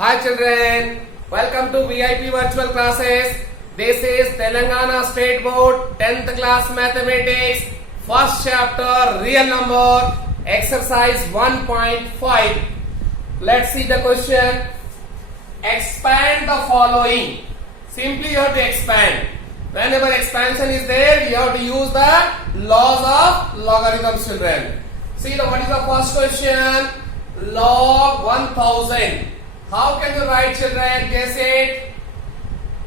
Hi children, welcome to VIP virtual classes. This is Telangana State Board 10th class mathematics, first chapter real number, exercise 1.5. Let's see the question. Expand the following. Simply you have to expand. Whenever expansion is there, you have to use the laws of logarithms, children. See what is the first question? Log 1000. How can you write, children? Guess it.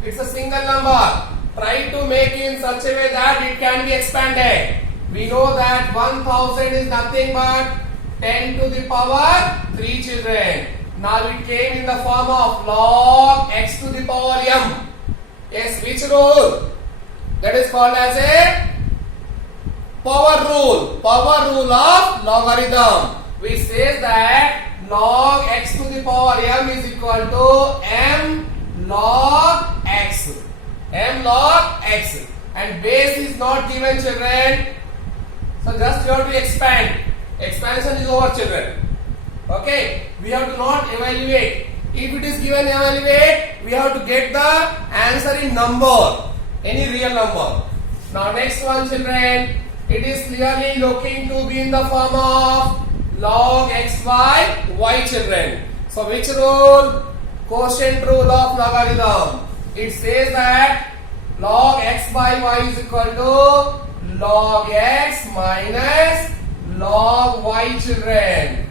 It's a single number. Try to make it in such a way that it can be expanded. We know that 1000 is nothing but 10 to the power 3, children. Now it came in the form of log x to the power m. Yes, which rule? That is called as a power rule. Power rule of logarithm. Which says that log x to the power m is equal to m log x. M log x. And base is not given, children. So just you have to expand. Expansion is over, children. Okay. We have to not evaluate. If it is given evaluate, we have to get the answer in number. Any real number. Now next one, children. It is clearly looking to be in the form of log x by y, children. So which rule? Quotient rule of logarithm. It says that log x by y is equal to log x minus log y, children.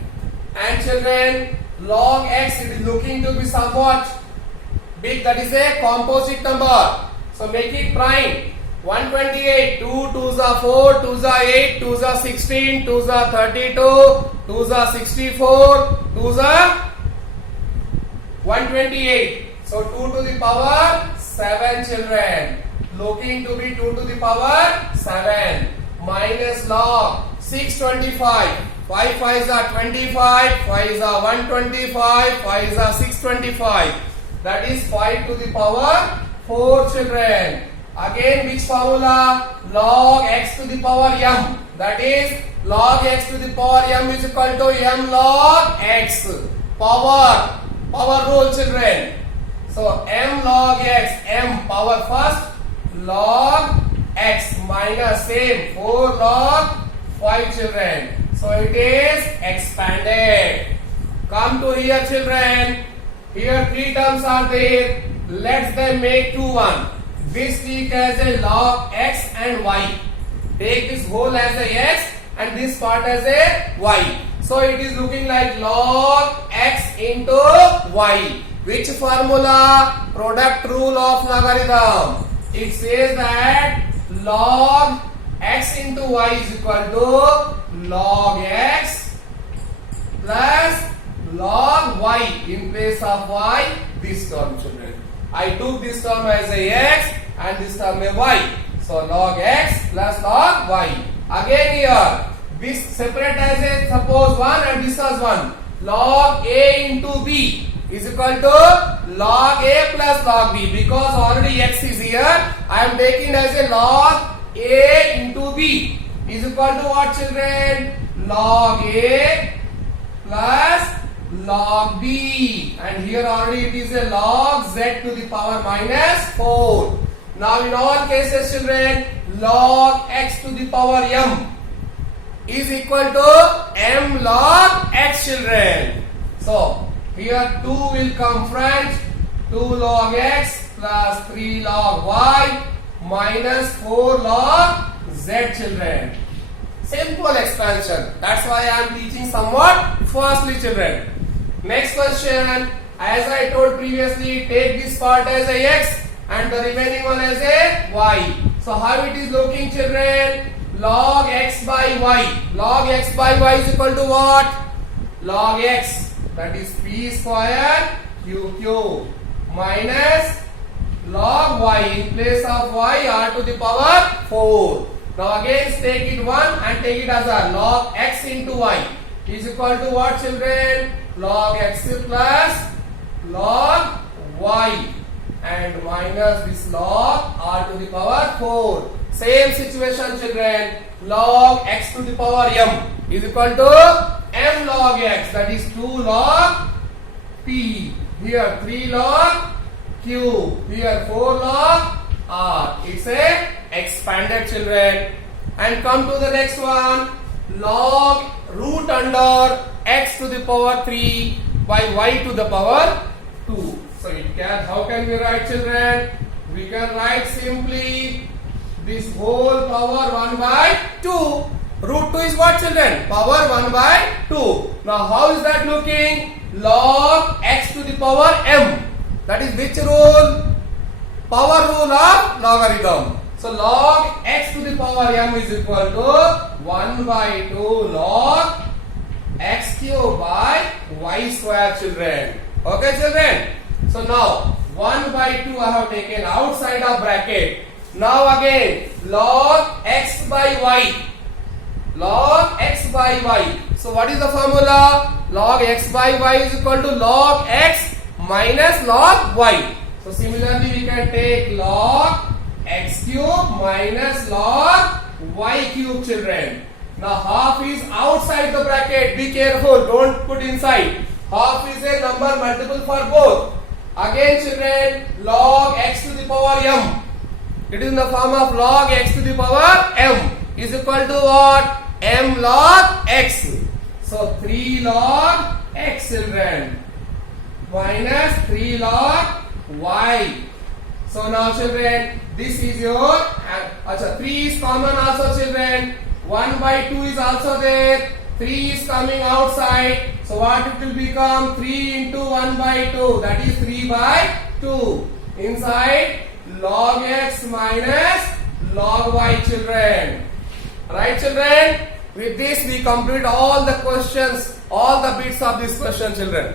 And children, log x it is looking to be somewhat big, that is a composite number. So make it prime. 128, 2 2s are 4, 2s are 8, 2s are 16, 2s are 32, 2s are 64, 2s are 128. So 2 to the power 7, children. Looking to be 2 to the power 7 minus log 625. 5 5s are 25, 5s are 125, 5s are 625. That is 5 to the power 4, children. Again, which formula? Log x to the power m. That is, log x to the power m is equal to m log x. Power rule, children. So m log x, m power first, log x minus same 4 log 5, children. So it is expanded. Come to here, children. Here 3 terms are there. Let them make 2 1. This take as a log x and y. Take this whole as a x and this part as a y. So it is looking like log x into y. Which formula? Product rule of logarithm. It says that log x into y is equal to log x plus log y. In place of y, this term, children. I took this term as a x and this term a y. So log x plus log y. Again here, this separate as a suppose 1 and this as 1. Log a into b is equal to log a plus log b. Because already x is here, I am taking as a log a into b is equal to what, children? Log a plus log b, and here already it is a log z to the power minus 4. Now in all cases, children, log x to the power m is equal to m log x, children. So here 2 will come front, 2 log x plus 3 log y minus 4 log z, children. Simple expansion. That's why I am teaching somewhat fastly, children. Next question. As I told previously, take this part as a x and the remaining one as a y. So how it is looking, children? Log x by y. Log x by y is equal to what? Log x. That is p square q minus log y. In place of y, r to the power 4. Now again take it 1 and take it as a log x into y is equal to what, children? Log x plus log y and minus this log r to the power 4. Same situation, children. Log x to the power m is equal to m log x, that is 2 log P. Here 3 log Q. Here 4 log R. It's a expanded, children. And come to the next one. Log root under x to the power 3 by y to the power 2. So it can, how can we write, children? We can write simply this whole power 1 by 2. Root 2 is what, children? Power 1 by 2. Now how is that looking? Log x to the power m. That is which rule? Power rule of logarithm. So log x to the power m is equal to 1 by 2 log x cube by y square, children. Okay, children? So now 1 by 2 I have taken outside of bracket. Now again log x by y. Log x by y. So what is the formula? Log x by y is equal to log x minus log y. So similarly we can take log x cube minus log y cube, children. Now half is outside the bracket. Be careful, don't put inside. Half is a number multiple for both. Again, children, log x to the power m. It is in the form of log x to the power m is equal to what? M log x. So 3 log x, children, minus 3 log y. So now, children, this is your 3 is common also, children. 1 by 2 is also there. 3 is coming outside. So what it will become? 3 into 1 by 2. That is 3 by 2. Inside log x minus log y, children. Right, children? With this we complete all the questions, all the bits of this question, children.